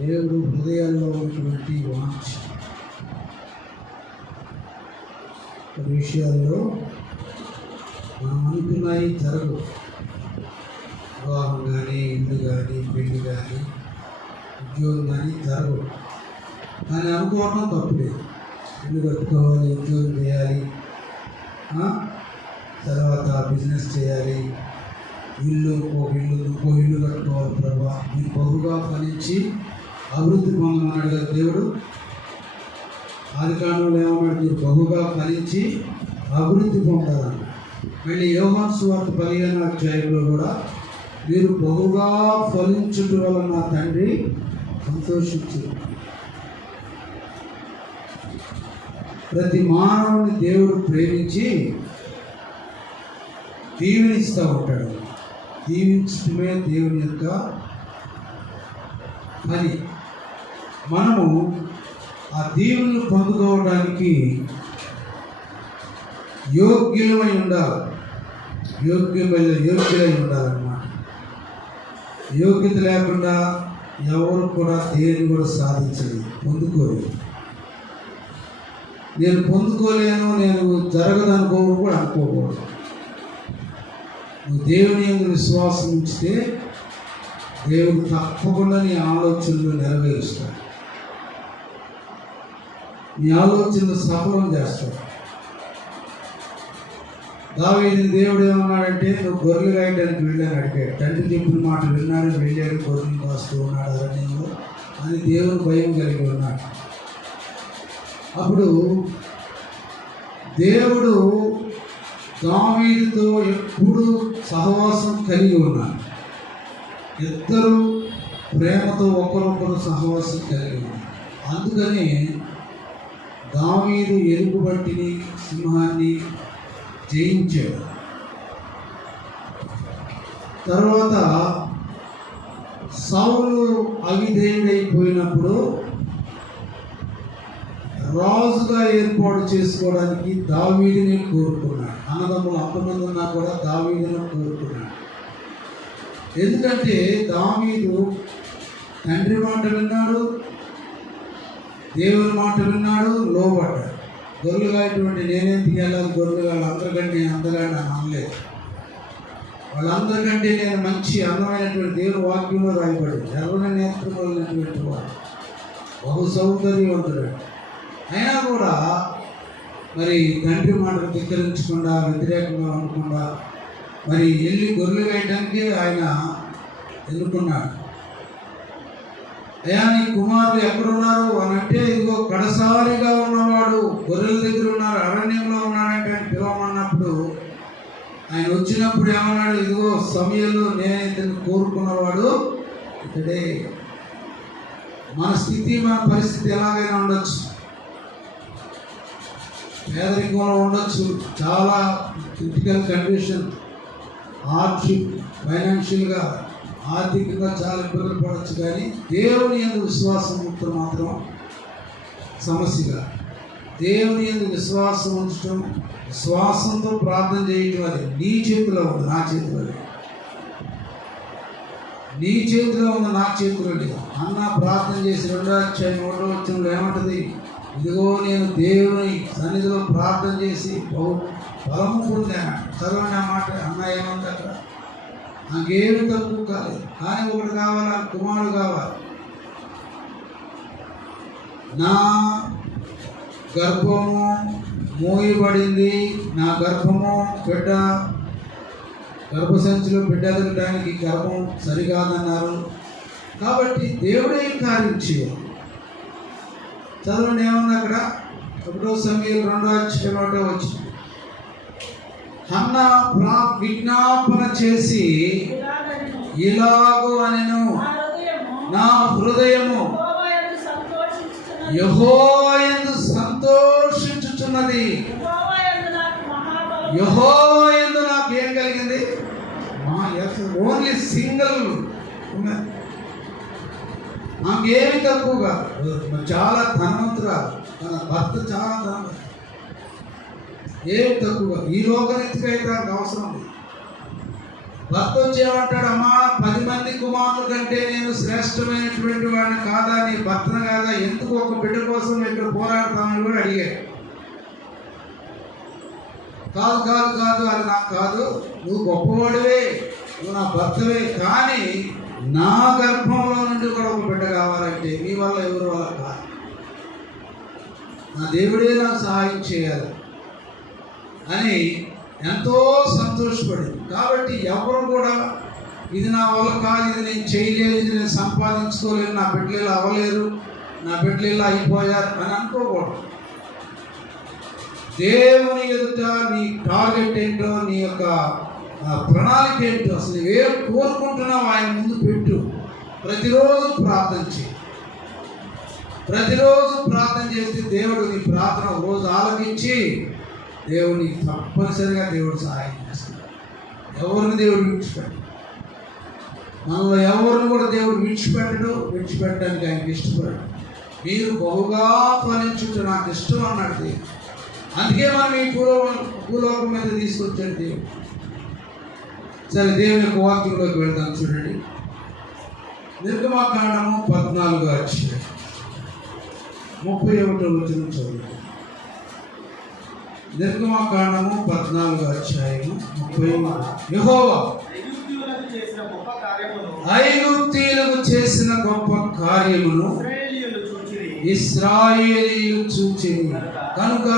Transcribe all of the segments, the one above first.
దేవుడు హృదయాల్లో ఉన్నటువంటి వాంఛ విషయాల్లో మనం అనుకున్నాయి జరగవు. వివాహం కానీ, ఇల్లు కానీ, పెళ్లి కానీ, ఉద్యోగం కానీ జరగవు. కానీ అనుకోవటం తప్పులేదు. ఇల్లు కట్టుకోవాలి, ఉద్యోగం చేయాలి, తర్వాత బిజినెస్ చేయాలి, ఇంకో ఇల్లు కట్టుకోవాలి. ప్రభా మీరు బహుగా ఫలించి అభివృద్ధి పొందమన్నాడు కదా దేవుడు. ఆదికాండంలో ఏమన్నాడు? మీరు బహుగా ఫలించి అభివృద్ధి పొందాలన్నాడు. మళ్ళీ యోహాను సువార్త 15వ అధ్యాయంలో కూడా మీరు బహుగా ఫలించుట వలన నా తండ్రి సంతోషించు. ప్రతి మానవుని దేవుడు ప్రేమించి దీవెనిస్తూ ఉంటాడు. దీవించడమే దేవుని యొక్క పని. మనము ఆ దీవెనలు పొందుకోవడానికి యోగ్యులమై ఉండాలి. యోగ్యులై ఉండాలన్నమాట. యోగ్యత లేకుండా ఎవరు కూడా దేన్ని కూడా సాధించలేదు, పొందుకోలేదు. నేను పొందుకోలేను, నేను జరగదనుకోవడం కూడా అనుకోకూడదు. నువ్వు దేవుని యందు విశ్వాసం ఉంచితే దేవుడు తప్పకుండా నీ ఆలోచనలు నెరవేరుస్తాడు. నీ ఆలోచనలు సఫలం చేస్తాడు. దావీదు దేవుడు ఏమన్నాడంటే, నువ్వు గొర్రెలు కాయడానికి వెళ్ళాను అడిగాడు. తండ్రి చెప్పిన మాట విన్నాడు, వెళ్ళాడు, గొర్రెలు కాస్తూ ఉన్నాడు అరణ్యంలో అని దేవుడు భయం కలిగి ఉన్నాడు. అప్పుడు దేవుడు దావీదుతో ఎప్పుడు సహవాసం కలిగి ఉన్నాడు. ఇద్దరు ప్రేమతో ఒకరొకరు సహవాసం కలిగి ఉన్నారు. అందుకని దావీదు ఎలుగుబంటిని, సింహాన్ని జయించాడు. తర్వాత సౌలు అవిధేయుడైపోయినప్పుడు రాజుగా ఏర్పాటు చేసుకోవడానికి దావీదుని కోరుకున్నాడు. అన్నదమ్ములు 10 మంది ఉన్నా కూడా దావీదుని కోరుకున్నాడు. ఎందుకంటే దావీదు తండ్రి మాట విన్నాడు, దేవుని మాట విన్నాడు, లోబడ్డాడు. గొర్రెలుగా ఇటువంటి నేనేం తీయాలి, గొర్రెలుగా వాళ్ళందరికంటే అందగానే అనలేదు. వాళ్ళందరికంటే నేను మంచి అందమైనటువంటి దేవుని వాక్యంలో రాయబడింది. ఎర్రని నేత్రమైనటువంటి వాడు, బహు సౌందర్యవంతుడు. అయినా కూడా మరి తండ్రి మాటకు ధిక్కరించకుండా, వ్యతిరేకంగా ఉండకుండా మరి వెళ్ళి గొర్రెలు వేయడానికి ఆయన ఎన్నుకున్నాడు. అయ్యా నీ కుమారులు ఎక్కడున్నారు అని అంటే, ఇదిగో కడసారిగా ఉన్నవాడు గొర్రెల దగ్గర ఉన్నారు, అరణ్యంలో ఉన్నాడంటే ఆయన పిలవమన్నప్పుడు ఆయన వచ్చినప్పుడు ఏమన్నాడు? ఇదిగో సమయంలో నేను ఇతను కోరుకున్నవాడు ఇతడే. మన స్థితి, మన పరిస్థితి ఎలాగైనా ఉండొచ్చు. పేదరికంలో ఉండొచ్చు, చాలా క్రిటికల్ కండిషన్, హార్డ్షిప్, ఫైనాన్షియల్గా ఆర్థికంగా చాలా ఇబ్బందులు పడవచ్చు. కానీ దేవుని యందు విశ్వాసం ఉంచడం మాత్రం సమస్యగా. దేవుని యందు విశ్వాసం ఉంచడం, విశ్వాసంతో ప్రార్థన చేయటం అది నీ చేతిలో ఉంది, నా చేతిలో లేదు. నీ చేతిలో ఉంది, నా చేతిలో లేదు. అన్న ప్రార్థన చేసి 2వ అధ్యాయం 1వ వచనంలో ఏమంటది? ఇదిగో నేను దేవుని సన్నిధిలో ప్రార్థన చేసి బలము పొందాను. చదవండి ఆ మాట. అన్న ఏమంది అక్కడ? నాకేమి తక్కువ కాలేదు, కానీ ఒకటి కావాలి, కుమారుడు కావాలి. నా గర్భము మోయబడింది, నా గర్భము గర్భసంచిలో బిడ్డ ఎదగడానికి గర్భం సరికాదన్నారు. కాబట్టి దేవుడే కార్యం చేయాలి. చదవండి ఏమన్నా అక్కడ? 1 సమూయేలు 2వ అధ్యాయం 1వ వచనం. హన్నా విజ్ఞాపన చేసి ఇలాగూ అనెను, నా హృదయము యెహోవా యందు సంతోషించుచున్నది. యెహోవా యందు నాకు ఏం కలిగింది? ఓన్లీ సింగిల్, నాకేమి తక్కువగా. చాలా ధనవంతురాలు, తన భర్త చాలా ధనవంతుడు, ఏమి తక్కువగా. ఈ లోకరీతిగా అయితే నాకు అవసరం లేదు. భర్త వచ్చి ఏమంటాడు, అమ్మా 10 మంది కుమారుల కంటే నేను శ్రేష్టమైనటువంటి వాడిని కాదా, నీ భర్తను కాదా, ఎందుకు ఒక బిడ్డ కోసం ఇక్కడ పోరాడతామని కూడా అడిగాడు. కాదు కాదు కాదు, అది నాకు కాదు, నువ్వు గొప్పవాడివే, నువ్వు నా భర్తవే, కానీ నా గర్భంలో నుండి కూడా ఒక బిడ్డ కావాలంటే మీ వల్ల ఎవరి వల్ల కాదు, నా దేవుడే నాకు సహాయం చేయాలి అని ఎంతో సంతోషపడింది. కాబట్టి ఎవరు కూడా ఇది నా వల్ల కాదు, ఇది నేను చేయలేదు, ఇది నేను సంపాదించుకోలేను, నా బిడ్డలు అవ్వలేరు, నా బిడ్డలు అయిపోయారు అని అనుకోకూడదు. దేవుని ఎదుట నీ టార్గెట్ ఏంటో, నీ యొక్క ప్రణాళిక ఏంటో, అసలు ఏం కోరుకుంటున్నావు ఆయన ముందు పెట్టు. ప్రతిరోజు ప్రార్థన చేయి. ప్రతిరోజు ప్రార్థన చేస్తే దేవుడు నీ ప్రార్థన రోజు ఆలకించి దేవుని తప్పనిసరిగా దేవుడు సహాయం చేస్తాడు. ఎవరిని దేవుడు విడిచిపెట్టాడు, మనలో ఎవరిని కూడా దేవుడు విడిచిపెట్టడానికి ఆయనకి ఇష్టపడాడు. మీరు బహుగా ఫలించుట నాకు ఇష్టం అన్నాడు దేవుడు. అందుకే మనం ఈ భూలోకం మీద తీసుకొచ్చాడు దేవుడు. సరే, దేవుని యొక్క వాక్యంలోకి వెళ్తాను. చూడండి, నిర్గమకాండము 14వ అధ్యాయం 31వ వచనం చదువు. నిర్గమకాండము 14వ అధ్యాయము 30. యెహోవా ఐగుప్తీయులకు చేసిన గొప్ప కార్యమును ఇశ్రాయేలీయులు చూచిరి కనుక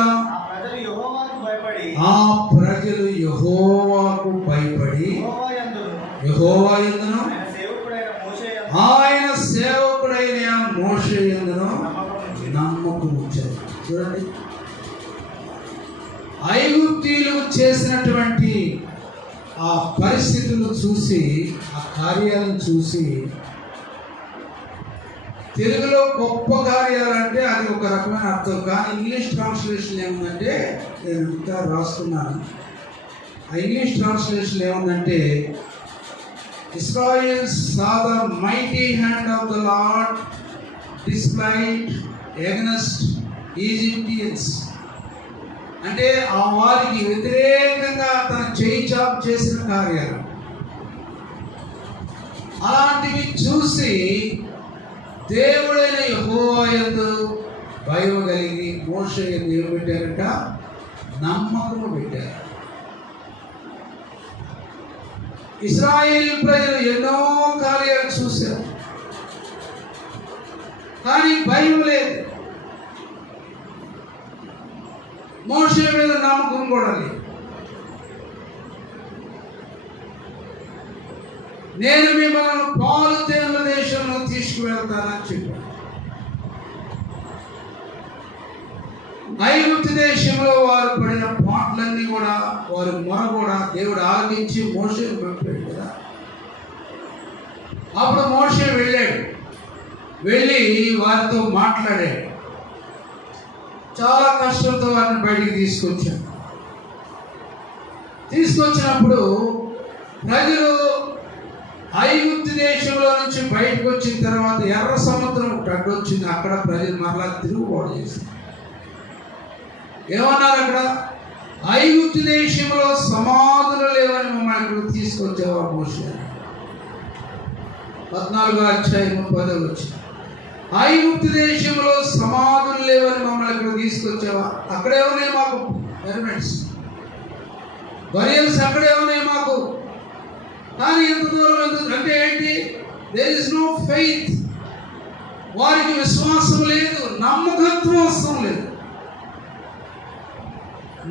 ఆ ప్రజలు యెహోవాకు భయపడి యెహోవా యందును ఆయన సేవకుడైన మోషే యందును నమ్మకం ఉంచారు. చూడండి, ఐగుప్తీయులకు చేసినటువంటి ఆ పరిస్థితులు చూసి, ఆ కార్యాలను చూసి, తెలుగులో గొప్ప కార్యాలు అంటే అది ఒక రకమైన అర్థం, కానీ ఇంగ్లీష్ ట్రాన్స్లేషన్ ఏముందంటే, నేను ఇంకా రాసుకున్నాను, ఆ ఇంగ్లీష్ ట్రాన్స్లేషన్ ఏముందంటే, Israel saw the mighty hand of the Lord displayed against Egyptians. అంటే ఆ వారికి వ్యతిరేకంగా తన చేయి చాపు చేసిన కార్యాలు, అలాంటివి చూసి దేవుడైన యెహోవా యందు భయం కలిగి మోషే యందు ఏం పెట్టారంట, నమ్మకము పెట్టారు. ఇశ్రాయేలు ప్రజలు ఎన్నో కార్యాలు చూశారు, కానీ భయం లేదు. మోషే మీద నమ్మకం కూడా లేదు. నేను మిమ్మల్ని పాలు తేనెల దేశంలో తీసుకువెళ్తానని చెప్పాను. ఐగుప్తు దేశంలో వారు పడిన పాటలన్నీ కూడా, వారి మొర కూడా దేవుడు ఆలకించి మోషేను పంపాడు కదా. అప్పుడు మోషే వెళ్ళి వారితో మాట్లాడాడు. చాలా కష్టంతో వారిని బయటికి తీసుకొచ్చినప్పుడు ప్రజలు ఐగుప్తు దేశంలో నుంచి బయటకు వచ్చిన తర్వాత ఎర్ర సముద్రం అడ్డొచ్చింది. అక్కడ ప్రజలు మరలా తిరుగుబాటు చేశారు. ఏమన్నారు అక్కడ, ఐగుప్తు దేశంలో సమాధులు లేవని మమ్మల్ని ఇక్కడ తీసుకొచ్చావా మోషే. 14వ అధ్యాయం 30వ వచనం. ఐగుప్తు దేశంలో సమాధులు లేవని మమ్మల్ని ఇక్కడ తీసుకొచ్చావా. అక్కడే ఉన్నాయి మాకు పిరమిడ్స్, బరియల్స్ అక్కడే ఉన్నాయి మాకు, కానీ ఎంత దూరం ఎందుకు అంటే ఏంటి, దేర్ ఇస్ నో ఫెయిత్. వారికి విశ్వాసం లేదు, నమ్మకత్వం అవసరం లేదు.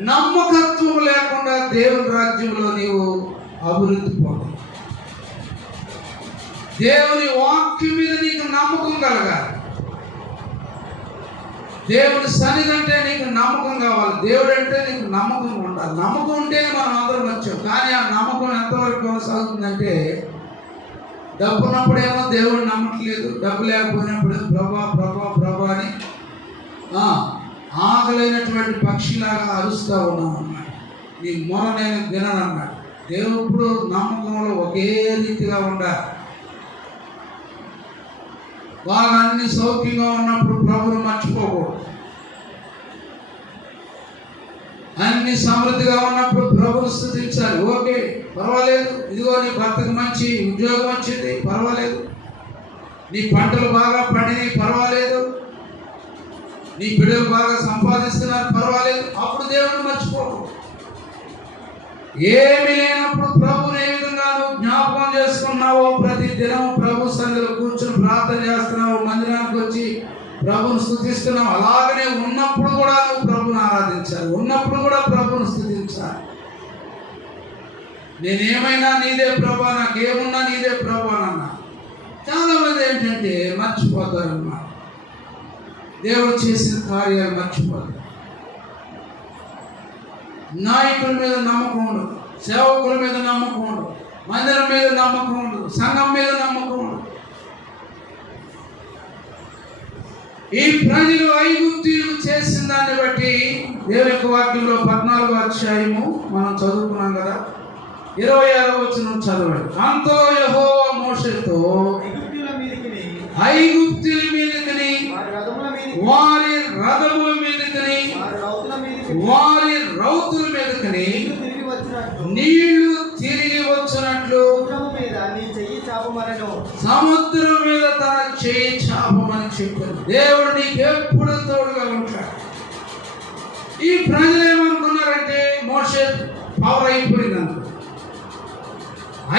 నమ్మకత్వం లేకుండా దేవుని రాజ్యంలో నీవు అభివృద్ధి పొందవు. దేవుని వాక్యం మీద నీకు నమ్మకం కలగాలి. దేవుని సన్నిధి అంటే నీకు నమ్మకం కావాలి. దేవుడు అంటే నీకు నమ్మకం ఉండాలి. నమ్మకం ఉంటే మనం అందరం వచ్చాం. కానీ ఆ నమ్మకం ఎంతవరకు కొనసాగుతుందంటే, డబ్బు ఉన్నప్పుడేమో దేవుడు నమ్మట్లేదు, డబ్బు లేకపోయినప్పుడు ప్రభా ప్రభా ప్రభా అని ఆకలైనటువంటి పక్షిలాగా అరుస్తూ ఉన్నాం అన్నాడు. నీ మొర నేను వినను అన్నాడు. దేవుడు నమ్మకంలో ఒకే రీతిగా ఉండాలి. వాళ్ళు అన్ని సౌఖ్యంగా ఉన్నప్పుడు ప్రభువును మర్చిపోకూడదు. అన్ని అన్ని సమృద్ధిగా ఉన్నప్పుడు ప్రభువును స్తుతించాలి. ఓకే, పర్వాలేదు. ఇదిగో నీ భర్తకు మంచి ఉద్యోగం వచ్చింది, పర్వాలేదు. నీ పంటలు బాగా పండినాయి, పర్వాలేదు. నీ బిడ్డలు బాగా సంపాదిస్తున్నారు, పర్వాలేదు. అప్పుడు దేవుడిని మర్చిపోవు. ఏమి లేనప్పుడు ప్రభుని ఏ విధంగా నువ్వు జ్ఞాపకం చేసుకున్నావో, ప్రతి దినం ప్రభు సన్నిధిలో కూర్చొని ప్రార్థన చేస్తున్నావు, మందిరానికి వచ్చి ప్రభుని స్తుతిస్తున్నావు, అలాగనే ఉన్నప్పుడు కూడా నువ్వు ప్రభుని ఆరాధించాలి, ఉన్నప్పుడు కూడా ప్రభుని స్తుతించాలి. నేనేమైనా నీదే ప్రభా, నాకేమున్నా నీదే ప్రభా అన్నా. చాలా మంది ఏంటంటే మర్చిపోతారు అన్నమాట. దేవుడు చేసిన కార్యాలు మర్చిపోతారు. నాయకుల మీద నమ్మకం ఉండదు, సేవకుల మీద నమ్మకం ఉండదు, మందిరం మీద నమ్మకం ఉండదు, సంఘం మీద నమ్మకం ఉండదు. ఈ ప్రజలు ఐగుప్తీయులు చేసిన దాన్ని బట్టి దేవుని యొక్క వాక్యంలో 14వ అధ్యాయము మనం చదువుకున్నాం కదా, 26వ వచనం చదవండి. అంతలో యెహోవా మోషేతో ఐగుప్తీయుల మీదకిని, వారి రథముల మీదకిని, వారి రౌతుల మీదకిని నీళ్లు తిరిగి వచ్చినట్లు సముద్రం మీద తన చేయి చాపమని చెప్పారు. దేవుడు నీకు ఎప్పుడు తోడుగా ఉంటాడు. ఈ ప్రజలు ఏమనుకున్నారంటే మోషే పవర్ అయిపోయిందంట.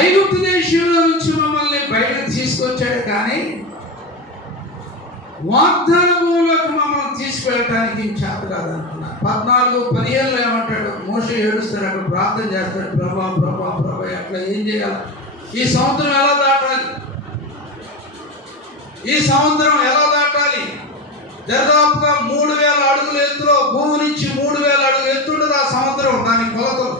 ఐగుప్తు దేశంలో నుంచి మమ్మల్ని బయటకు తీసుకొచ్చాడు, కానీ వాగ్దానములోకి మమ్మల్ని తీసుకెళ్ళటానికి చేత కాదనుకున్నారు. 14:15 ఏమంటాడు, మోషే ఏడుస్తాడు, అక్కడ ప్రార్థన చేస్తాడు, ప్రభా ప్రభా ప్రభా అట్లా ఏం చేయాలి, ఈ సముద్రం ఎలా దాటాలి, ఈ సముద్రం ఎలా దాటాలి? దాదాపుగా 3000 అడుగుల ఎత్తులో, భూమి నుంచి 3000 అడుగుల ఎత్తుండదు ఆ సముద్రం. దాని కొలతలు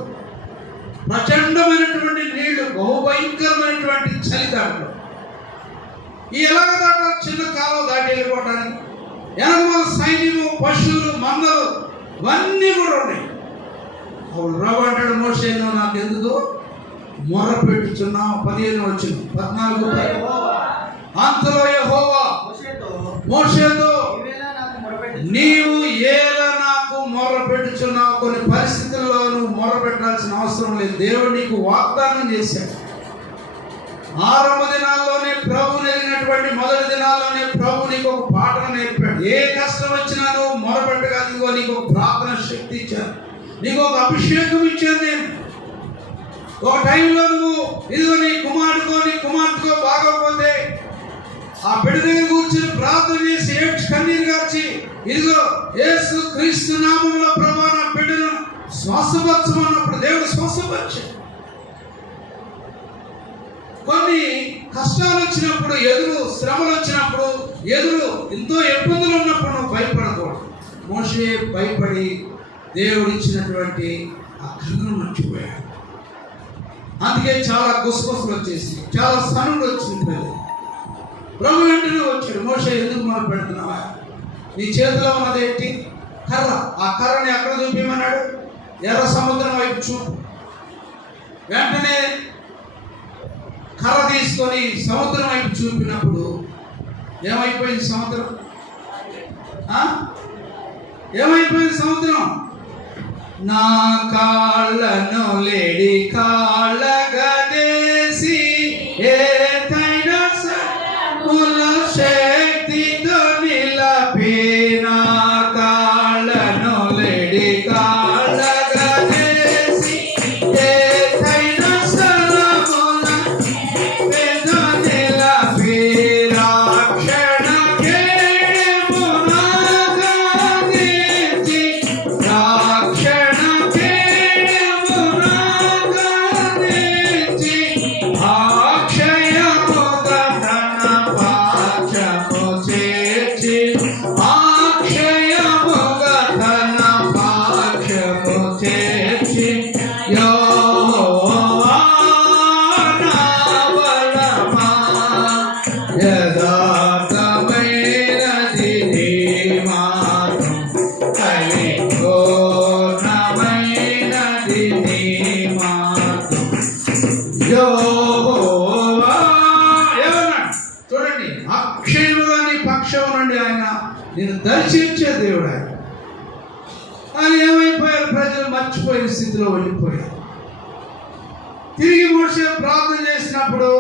ప్రచండమైనటువంటి నీళ్లు, బహుభయంకరమైనటువంటి చలి దాంట్లో. ఈ ఎలాగ దాటాలి? చిన్న కాలం దాటి వెళ్ళిపోవడానికి వెనకమాల సైన్యము, పశువులు, మందలు ఇవన్నీ కూడా ఉన్నాయి. అప్పుడు ప్రభు అంటాడు, మోషే నువ్వు నాకు ఎందుకు మొర్ర పెట్టుచున్నావు? 15 వచ్చిన 14. అంతలో యెహోవా మోషేతో నీవు ఏలా నాకు మొర్ర పెట్టుచున్నావు? కొన్ని పరిస్థితుల్లో నువ్వు మొర్ర పెట్టాల్సిన అవసరం లేదు. దేవుడు నీకు వాగ్దానం చేశాడు. ఆరంభ దినాల్లోనే ప్రభు నెరిగినటువంటి మొదటి దినాల్లోనే ప్రభు నీకు ఒక పాటను నేర్పాడు. ఏ కష్టం వచ్చినా నువ్వు మొరపెట్టగా ఇదిగో నీకు ఒక ప్రార్థన శక్తి ఇచ్చాను, నీకు ఒక అభిషేకం ఇచ్చాను నేను. ఒక టైంలో నువ్వు ఇదిగో నీ కుమార్తెకో బాగోకపోతే ఆ బిడ్డ దగ్గర కూర్చొని ప్రార్థన చేసి ఏడ్చి కన్నీరు గార్చి ఇదిగో యేసు క్రీస్తు నామములో ప్రభువా నా బిడ్డను శ్వాసపరచమన్నప్పుడు దేవుడు శ్వాసపరిచాడు. కొన్ని కష్టాలు వచ్చినప్పుడు, శ్రమలు వచ్చినప్పుడు, ఎంతో ఇబ్బందులు ఉన్నప్పుడు నువ్వు భయపడకూడదు. మోషే భయపడి దేవుడు ఇచ్చినటువంటి ఆ కథను మర్చిపోయాడు. అందుకే చాలా గుసగుసలు వచ్చేసి, చాలా సనులు వచ్చింది. ప్రభు వెంటనే వచ్చాడు, మోషే ఎందుకు మొదలు పెడుతున్నావా? నీ చేతిలో ఉన్నది ఏంటి? కర్ర. ఆ కర్రని ఎక్కడ చూపించమన్నాడు? ఎర్ర సముద్రం వైపు చూపు. వెంటనే కర్ర తీసుకొని సముద్రం వైపు చూపినప్పుడు ఏమైపోయింది సముద్రం? ఏమైపోయింది సముద్రం? నా కాళ్ళను లేడి కాళ్ళగదేసి ఏదైనా సముల శక్తితో నిలపి, నా కాళ్ళను లేడి కాళ్ళగదేసి ఏదైనా సముల శక్తితో నిలపి, రక్షణ కేడము నాగదించి, రక్షణ కేడము నాగదించి, అక్షయము గగన పాశము చేర్చి, అక్షయము గగన పాశము చేర్చి, యెహోవా నా బలమా, యథార్థమైనది నీ మార్గం, పరిపూర్ణమైనది నీ మార్గం. యెహోవా ఏమన్నాడు చూడండి, అక్షయముగా నీ పక్షం నుండి ఆయన నేను దర్శించే దేవుడు ఆయన. అని ఏమైపోయారు ప్రజలు? మర్చిపోయిన స్థితిలో వెళ్ళిపోయారు. తిరిగి మోషే ప్రార్థన చేసినప్పుడు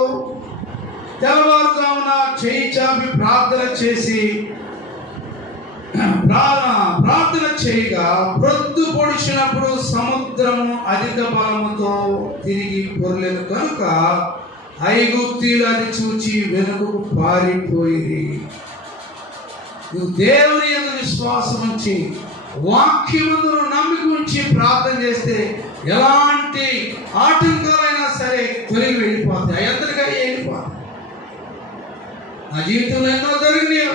తెల్లవారుజామున చేయి చాపి ప్రార్థన చేయగా ప్రొద్దు పొడిచినప్పుడు సముద్రము అధిక బలముతో తిరిగి పొరలేదు కనుక ఐగుప్తీయులు అది చూచి వెనుకకు పారిపోయి. నువ్వు దేవుని యందు విశ్వాసం ఉంచి వాక్యమును నమ్మిక ఉంచి ప్రార్థన చేస్తే ఎలాంటి ఆటంకాలైనా సరే తొలగి వెళ్ళిపోతాయి, ఎంతగా వెళ్ళిపోతాయి. నా జీవితంలో ఎన్నో జరిగినాయి.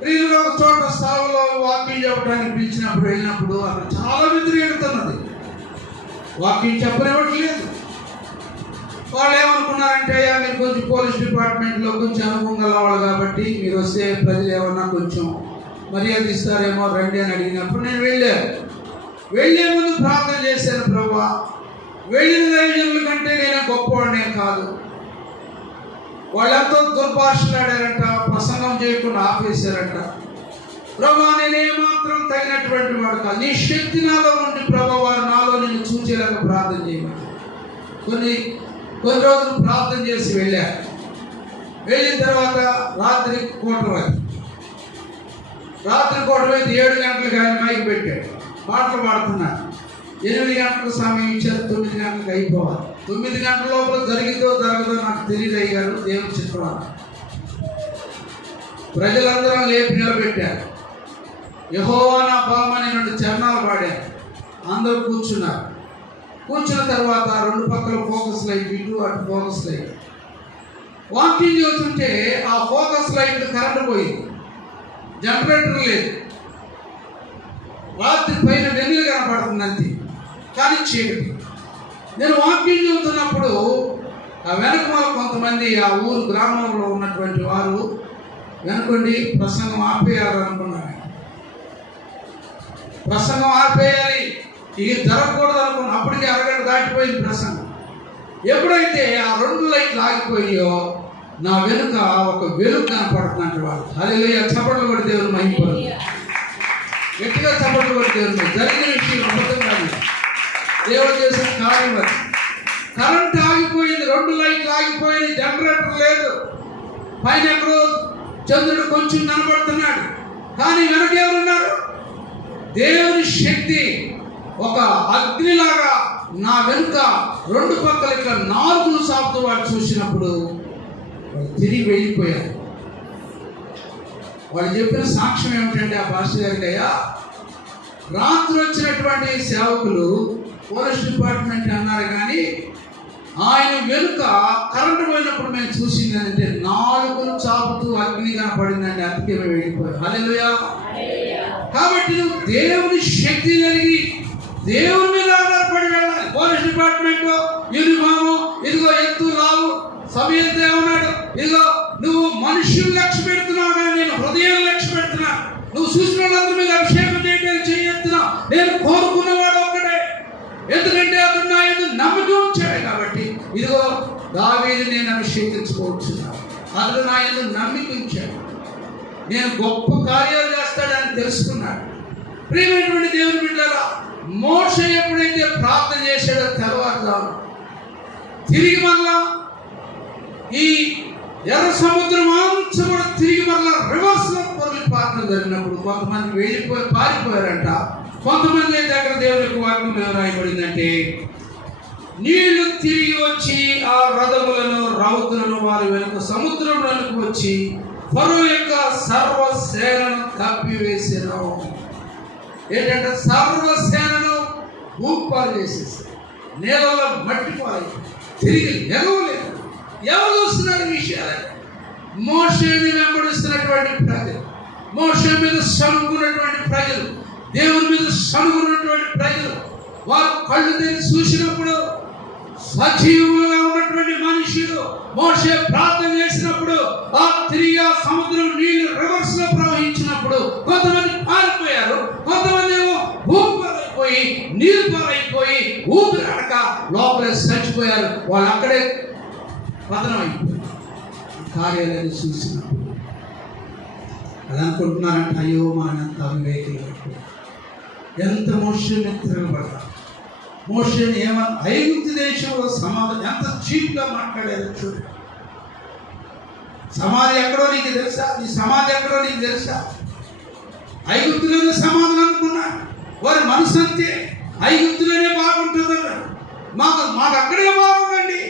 ప్రియులు ఒక చోట స్థలంలో వాక్యం చెప్పడానికి పిలిచినప్పుడు వెళ్ళినప్పుడు అక్కడ చాలా వ్యతిరేకత ఉన్నది. వాక్యం చెప్పనివ్వట్లేదు. వాళ్ళు ఏమనుకున్నారంటే మీరు కొంచెం పోలీస్ డిపార్ట్మెంట్లో కొంచెం అనుభవం గలవాళ్ళు కాబట్టి మీరు వస్తే ప్రజలు ఏమన్నా కొంచెం మర్యాద ఇస్తారేమో రండి అని అడిగినప్పుడు నేను వెళ్ళే ముందు ప్రార్థన చేశాను, ప్రభువా వెళ్ళిన దైవజనుల కంటే నేను గొప్పవాడినే కాదు. వాళ్ళంతా దుర్భాషలాడారంట, ప్రసంగం చేయకుండా ఆపేశారంట. ప్రభువా నేనేమాత్రం తగినటువంటి వాడు కాదు, నీ శక్తి నాలో ఉండి ప్రభువా వారు నాలో నేను చూచేలాగా ప్రార్థన చేయమని కొన్ని రోజులు ప్రార్థన చేసి వెళ్ళిన తర్వాత రాత్రి కోటమైంది. 7 గంటలకు ఆయన మైక్ పెట్టాడు, పాటలు పాడుతున్నారు. 8 గంటలకు సమయం ఇచ్చారు, 9 గంటలకు అయిపోవాలి. 9 గంటల లోపల జరిగిందో జరగదో నాకు తెలియదు అయ్యారు, దేవుని చిత్రం. ప్రజలందరూ లేపి నిలబెట్టారు. యెహోవా నా బలమని 2 చరణాలు పాడారు. అందరూ కూర్చున్నారు. కూర్చున్న తర్వాత 2 పక్కల ఫోకస్ లైట్, ఇటు అటు ఫోకస్ లైట్. వాకింగ్ చేస్తుంటే ఆ ఫోకస్ లైట్ కరెంట్ పోయింది, జనరేటర్ లేదు. రాత్రి పైన వెన్నెలు కనపడుతుంది అంతే, కానీ చీకటి. నేను వాకింగ్ చూస్తున్నప్పుడు ఆ వెనకమాల కొంతమంది ఆ ఊరు గ్రామంలో ఉన్నటువంటి వారు వెనుకండి ప్రసంగం ఆపేయాలనుకున్నారు. ప్రసంగం ఆపేయాలి, ఇది జరగకూడదు అనుకున్నా. అప్పటికి అరగంట దాటిపోయింది ప్రసంగం. ఎప్పుడైతే ఆ 2 లైట్లు ఆగిపోయాయో నా వెనుక ఒక వెలుగు కనపడుతున్నట్టు వాళ్ళు. హల్లెలూయా, చప్పట్లు కొట్టి దేవుని మహిమపడు, గట్టిగా చప్పట్లు కొట్టి దేవుని. జరిగిన విషయం అబద్ధం కాదు, దేవుడు చేసిన కార్యం అది. కరెంట్ ఆగిపోయింది, 2 లైట్లు ఆగిపోయింది, జనరేటర్ లేదు. పైన ఎక్కడో చంద్రుడు కొంచెం కనబడుతున్నాడు, కానీ వెనక ఎవరున్నారు? దేవుని శక్తి ఒక అగ్నిలాగా నా వెనుక 2 పక్కల ఇట్లా 4 సాపుతూ వాళ్ళు చూసినప్పుడు తిరిగి వెళ్ళిపోయారు. వాళ్ళు చెప్పిన సాక్ష్యం ఏమిటంటే ఆ పాస్టర్ గారికి, అయ్యా రాత్రి వచ్చినటువంటి సేవకులు పోలీస్ డిపార్ట్మెంట్ అన్నారు, కానీ ఆయన వెనుక కరెంటు పోయినప్పుడు మేము చూసింది అంటే 4 చాపుతూ అగ్ని కనపడిందండి, అందుకే మేము వెళ్ళిపోయాం. హల్లెలూయా. కాబట్టి నువ్వు దేవుని శక్తి కలిగి దేవుని మీద ఆధారపడి వెళ్ళాలి. పోలీస్ డిపార్ట్మెంట్ యూనిఫాము, ఇదిగో ఎత్తు లావు సమయంతో ఏమన్నాడు, ఇదిగో నువ్వు మనుషులు లక్ష్య పెడుతున్నావు, కానీ నేను హృదయం లక్ష్య పెడుతున్నా. నువ్వు చూసిన వాళ్ళందరి మీద అభిషేకం చేయడానికి చేయెత్తున్నా. నేను కోరుకున్నవాడు ఒక్కడే, ఎందుకంటే అతను నా యందు నమ్మకం ఉంచాడు. కాబట్టి ఇదిగో దావీదు నేను అభిషేకించుకోవచ్చున్నాను, అతను నా యందు నమ్మిక ఉంచాడు, నేను గొప్ప కార్యాలు చేస్తాడని తెలుసుకున్నాడు. ప్రియమైనటువంటి దేవుని బిడ్డలారా, మోషే ఎప్పుడైతే ప్రార్థన చేశాడో తెల్లవారుజామున తిరిగి మరలా ఈ ఎర్ర సముద్రం అంతా కూడా తిరిగి మరలా రివర్స్ లో ప్రార్థన జరిగినప్పుడు కొంతమంది వెళ్ళిపోయి పారిపోయారంట. కొంతమంది అయితే అక్కడ దేవునికి వాక్యం రాయబడిందంటే నీళ్లు తిరిగి వచ్చి ఆ రథములను రౌతులను వారి వెనుక సముద్రంలోకి వచ్చి ఫరో యొక్క సర్వసేనను కప్పివేసాను. ఏంటంటే సర్వసేనను ఊపాలు చేసేసి నేలలో మట్టిపోయి తిరిగి ఎగవలేదు. ఎవరు చూస్తున్నారు విషయాలు? మోషేని వెంబడిస్తున్నటువంటి ప్రజలు, మోషే మీద సనుకున్నటువంటి ప్రజలు, దేవుని మీద సనుకున్నటువంటి ప్రజలు. వారు కళ్ళు తెరిచి చూసినప్పుడు సజీవులుగా ఉన్నటువంటి మనుషులు మోషే ప్రార్థన చేసినప్పుడు ఆ తిరిగి ఆ సముద్రం నీళ్లు రివర్స్ లో ప్రవహించినప్పుడు కొంతమంది పారిపోయారు, కొంతమంది ఏమో ఊపిరైపోయి నీరు పారైపోయి ఊపిరాడక లోపలే చచ్చిపోయారు. వాళ్ళు అక్కడే పతనం అయిపోయారు. కార్యాలయాన్ని చూసినప్పుడు అది అనుకుంటున్నారంటే అయ్యో మనం ఎంత అవివేకులు, ఎంత మోషేని తిరగబడ్డా. మోషేని ఏమన్నా ఐగుప్తు దేశంలో సమాధి ఎంత చీప్గా మాట్లాడారు చూడు. సమాధి ఎక్కడో నీకు తెలుసా? నీ సమాధి ఎక్కడో నీకు తెలుసా? ఐగుప్తులోనే సమాధులు అనుకున్నాడు. వారి మనసు అంతే, ఐగుప్తులోనే బాగుంటుందన్నాడు. మాకు అక్కడే బాగుందండి.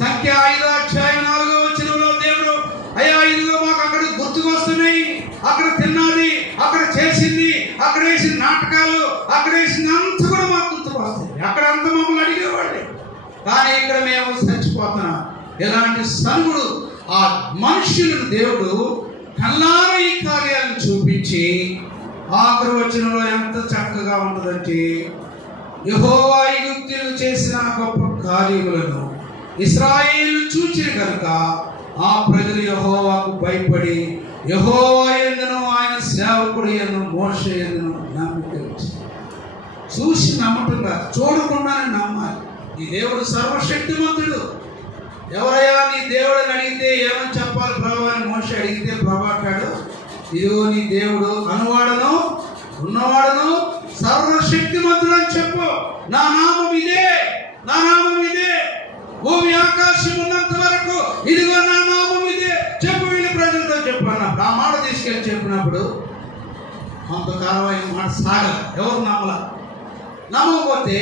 సంఖ్య 5:4 దేవుడు అయ్యా ఇదిగో మాకు అక్కడ గుర్తుకు వస్తున్నాయి, అక్కడ తిన్నది, అక్కడ చేసింది, అక్కడ వేసిన నాటకాలు, అక్కడ వేసింది అంత కూడా మాకు గుర్తుకు వస్తుంది. అక్కడ అంతా మమ్మల్ని అడిగేవాడే, కానీ ఇక్కడ మేము చచ్చిపోతున్నాం. ఇలాంటి సనుగుడు ఆ మనుషులను దేవుడు కళ్ళారా ఈ కార్యాలను చూపించి ఆఖరి వచనంలో ఎంత చక్కగా ఉంటుందంటే, యెహోవా ఐగుప్తీయులు చేసిన గొప్ప కార్యములను ఇశ్రాయేలు చూచిన కనుక ఆ ప్రజలు యెహోవాకు భయపడి యెహోవా యందును ఆయన సేవకుడు యందును మోషే యందును నమ్మిక ఉంచారు. చూసి నమ్మటం కాదు, చూడకుండానే నమ్మాలి. నీ దేవుడు సర్వశక్తిమంతుడు. ఎవరయ్యా నీ దేవుడిని అడిగితే ఏమని చెప్పాలి ప్రభు అని మోషే అడిగితే ప్రభు అంటాడు, ఇదిగో నీ దేవుడు అనువాడను ఉన్నవాడను సర్వశక్తిమంతుడు అని చెప్పు. నా నామం ఇదే, నా నామం ఇదే, భూమి ఆకాశం ఉన్నంత వరకు ఇదిగో నా నామం ఇదే చెప్పు, వీళ్ళ ప్రజలతో చెప్పు అన్నప్పుడు ఆ మాట తీసుకెళ్ళి చెప్పినప్పుడు కొంతకాలం అయిన మాట సాగల. ఎవరు నమ్మకపోతే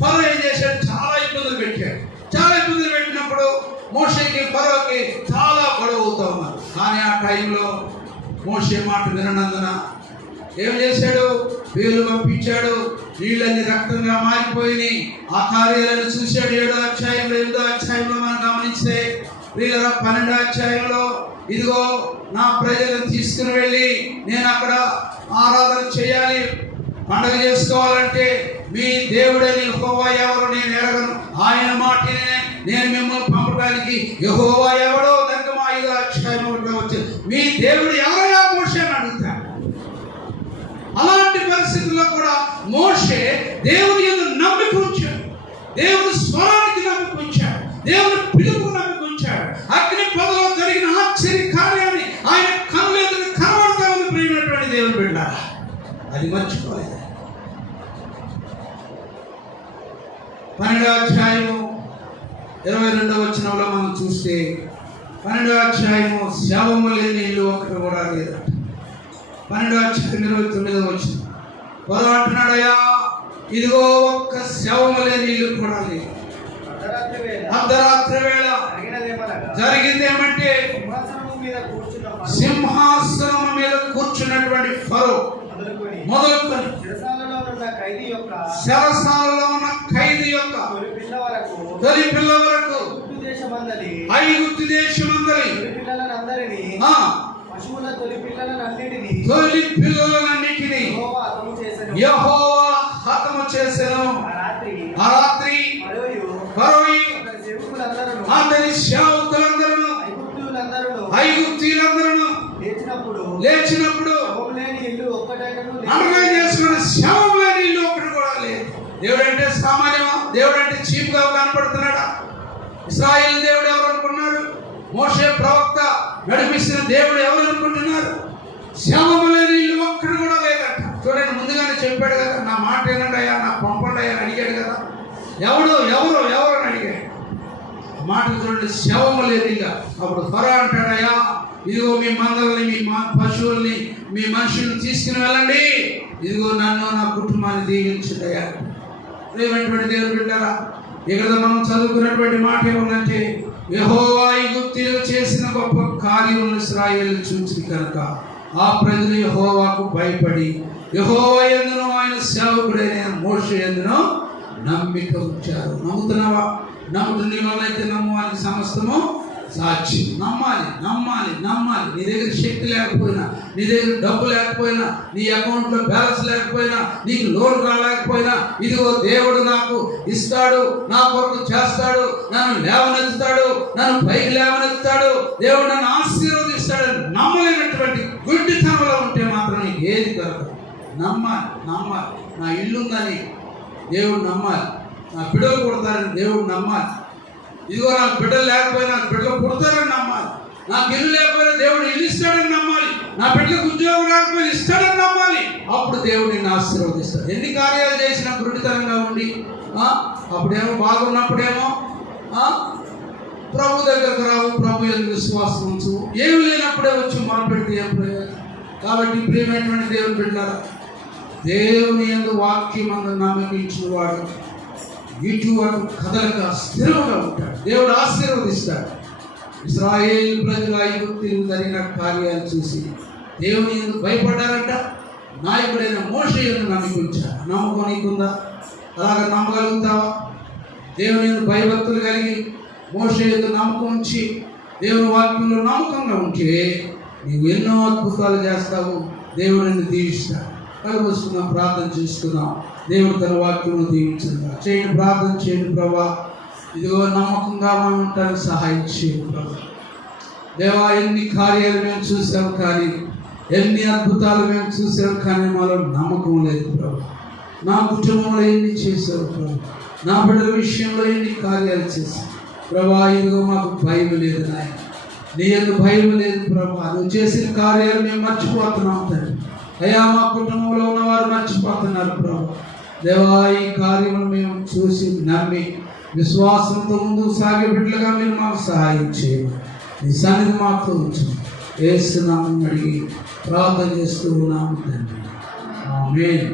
ఫరో ఏం చేశాడు? చాలా ఇబ్బందులు పెట్టాడు. చాలా ఇబ్బందులు పెట్టినప్పుడు మోషేకి ఫరోకి చాలా గొడవ అవుతా ఉన్నారు. కానీ ఆ టైంలో మోషే మాట వినందున ఏం చేశాడు? వీళ్ళు పంపించాడు, నీళ్ళని రక్తంగా మారిపోయి ఆ కార్యాలను చూశాడు. 7వ అధ్యాయంలో 8వ అధ్యాయంలో మనం గమనిస్తే వీళ్ళ 12వ అధ్యాయంలో ఇదిగో నా ప్రజలను తీసుకుని వెళ్ళి నేను అక్కడ ఆరాధన చేయాలి, పండుగ చేసుకోవాలంటే మీ దేవుడని యెహోవా ఎవరు నేను ఎరగను, ఆయన మాటనే నేను మిమ్మల్ని పంపడానికి యెహోవా ఎవడో దానికి 5వ అధ్యాయంలో వచ్చి మీ దేవుడు ఎవరయ్యా మోషే అని అడుగుతాడు. అలాంటి పరిస్థితుల్లో కూడా మోషే దేవుని యందు నమ్మిక ఉంచాడు, దేవుని స్వరానికి నమ్మిక ఉంచాడు, దేవుని పిలుపుకు నమ్మిక ఉంచాడు. అగ్ని పొదలో జరిగిన ఆశ్చర్య కార్యాన్ని ఆయన కనులెదురు కనబడతా ఉంది. ప్రియమైనటువంటి దేవుని బిడ్డ, అది మర్చిపోలేదు. 12వ అధ్యాయము 22వ వచనంలో మనం చూస్తే 12వ అధ్యాయము శవము లేని ఇల్లు ఒకటి కూడా లేదట. 12వ అధ్యాయం 29వ వచనం వారు అంటున్నాడయ్యా ఇదిగో ఒక్క శవము లేని ఇల్లు కూడా లేదు. అర్ధరాత్రి వేళ జరిగింది ఏమంటే సింహాసనం మీద కూర్చున్నటువంటి ఫరో మొదలుకొని చెరసాలలో ఉన్న ఖైదీ యొక్క తొలి పిల్ల వరకు ఐగుప్తు దేశమందలి తొలి పిల్లలన్నిటినీ యెహోవా హతము చేసెను. ఆ రాత్రి ఫరోయు అతని సేవకులందరూ ఐగుప్తీయులందరూ లేచినప్పుడు అనగా చేసుకున్న శవం లేని ఇల్లు ఒక్కటి కూడా లేదు. దేవుడు అంటే సామాన్యమా? దేవుడు అంటే చీప్ గా కనపడుతున్నాడా? ఇశ్రాయేలు దేవుడు ఎవరు అనుకున్నారు? మోషే ప్రవక్త నడిపిస్తున్న దేవుడు ఎవరు అనుకుంటున్నారు? శవం లేని ఇల్లు ఒక్కటి కూడా లేదంట. చూడండి, ముందుగానే చెప్పాడు కదా, నా మాట ఏనండి అయ్యా, నా పంపండి అయ్యా అని అడిగాడు కదా. ఎవరు అని అడిగాడు. మాట చూడండి, శవము లేదు. ఇక అప్పుడు ఫరో అంటాడయ్యా ఇదిగో మీ మందల్ని మీ పశువుల్ని మీ మనుషుల్ని తీసుకుని వెళ్ళండి, ఇదిగో నన్ను నా కుటుంబాన్ని దీవించుడయ్యా. ఏమైనటువంటి దేవుడు బిడ్డారా, ఇక్కడ మనం చదువుకున్నటువంటి మాట ఏమంటే యెహోవా ఐగుప్తీయులు చేసిన గొప్ప కార్యములను ఇశ్రాయేలు చూసి కనుక ఆ ప్రజలు యెహోవాకు భయపడి యెహోవా యందును ఆయన సేవకుడైన మోషే యందును నమ్మిక ఉంచారు. నమ్ముతున్నావా? నమ్ముతున్న వాళ్ళైతే నమ్మాలి, సమస్తము సాక్షి. నమ్మాలి. నీ దగ్గర శక్తి లేకపోయినా, నీ దగ్గర డబ్బు లేకపోయినా, నీ అకౌంట్లో బ్యాలెన్స్ లేకపోయినా, నీకు లోన్ రాలేకపోయినా, ఇదిగో దేవుడు నాకు ఇస్తాడు, నా కొరకు చేస్తాడు, నన్ను లేవనెత్తుతాడు, నన్ను పైకి లేవనెత్తుతాడు, దేవుడు నన్ను ఆశీర్వదిస్తాడు. నమ్మలేనటువంటి గుడ్డితనంలో ఉంటే మాత్రం నీకు ఏది దొరకదు. నమ్మాలి. నా ఇల్లుందని దేవుడు నమ్మాలి, నా బిడ్డలు పుడతారని దేవుడు నమ్మాలి. ఇదిగో నాకు బిడ్డలు లేకపోయినా నాకు బిడ్డలు పుడతారని నమ్మాలి, నాకు ఇల్లు లేకపోయినా దేవుడు ఇల్లు ఇస్తాడని నమ్మాలి. నా బిడ్డలకు ఉద్యోగం రాకపోతే ఇస్తాడని నమ్మాలి. అప్పుడు దేవుడు నిన్ను ఆశీర్వదిస్తాడు. ఎన్ని కార్యాలు చేసినా గురుడితనంగా ఉండి అప్పుడేమో బాగున్నప్పుడేమో ప్రభు దగ్గరకు రావు, ప్రభు ఎందుకు విశ్వాసం ఉంచు, ఏమి లేనప్పుడే వచ్చి మొదలుపెడితే ఏం ప్రయోజనం? కాబట్టి ప్రియమైనటువంటి దేవుని బిడ్డలారా, దేవుని యందు వాక్యం అందు నమ్మకించిన వాడు ఇటువంటి కథలుగా స్థిరంగా ఉంటాడు. దేవుడు ఆశీర్వదిస్తాడు. ఇశ్రాయేలు ప్రజలు ఐగుప్తులు జరిగిన కార్యాలు చూసి దేవుని యందు భయపడ్డారంట. నాయకుడైన మోషే యందు నమ్మించారు. నమ్మకం నీకుందా? అలాగ నమ్మగలుగుతావా? దేవుని యందు భయభక్తులు కలిగి మోషే యందు నమ్మకం ఉంచి దేవుని వాక్యంలో నమ్మకంగా ఉంటే నీవు ఎన్నో అద్భుతాలు చేస్తావు. దేవుడు నిన్ను దీవిస్తాడు. కలుగుస్తున్నాం, ప్రార్థన చేసుకున్నాం. దేవుడు తన వాక్యంలో దీవించగా చేయండి, ప్రార్థన చేయండి. ప్రభా, ఇదిగో నమ్మకంగా మనం ఉంటానికి సహాయం చేయండి. ప్రభా దేవా, ఎన్ని కార్యాలు మేము చూసాము కానీ, ఎన్ని అద్భుతాలు మేము చూసాము కానీ మాలో నమ్మకం లేదు ప్రభా. నా కుటుంబంలో ఎన్ని చేసావు ప్రభా, నా బిడ్డల విషయంలో ఎన్ని కార్యాలు చేశావు ప్రభా. ఇదిగో మాకు భయం లేదు నాయన, నీ యందు భయం లేదు ప్రభా. నువ్వు చేసిన కార్యాలు మేము మర్చిపోతున్నాం తండ్రి. అయ్యా, మా కుటుంబంలో ఉన్నవారు మర్చిపోతున్నారు ప్రభా. దేవా, ఈ కార్యములు మేము చూసి నమ్మి విశ్వాసంతో ముందుకు సాగే బిడ్డలుగా మీరు మాకు సహాయం చేయండి. నీ సన్నిధి మాకు ఉంచు. యేసు నామమున అడిగి ప్రార్థన చేస్తూ ఉన్నాము తండ్రి. ఆమేన్.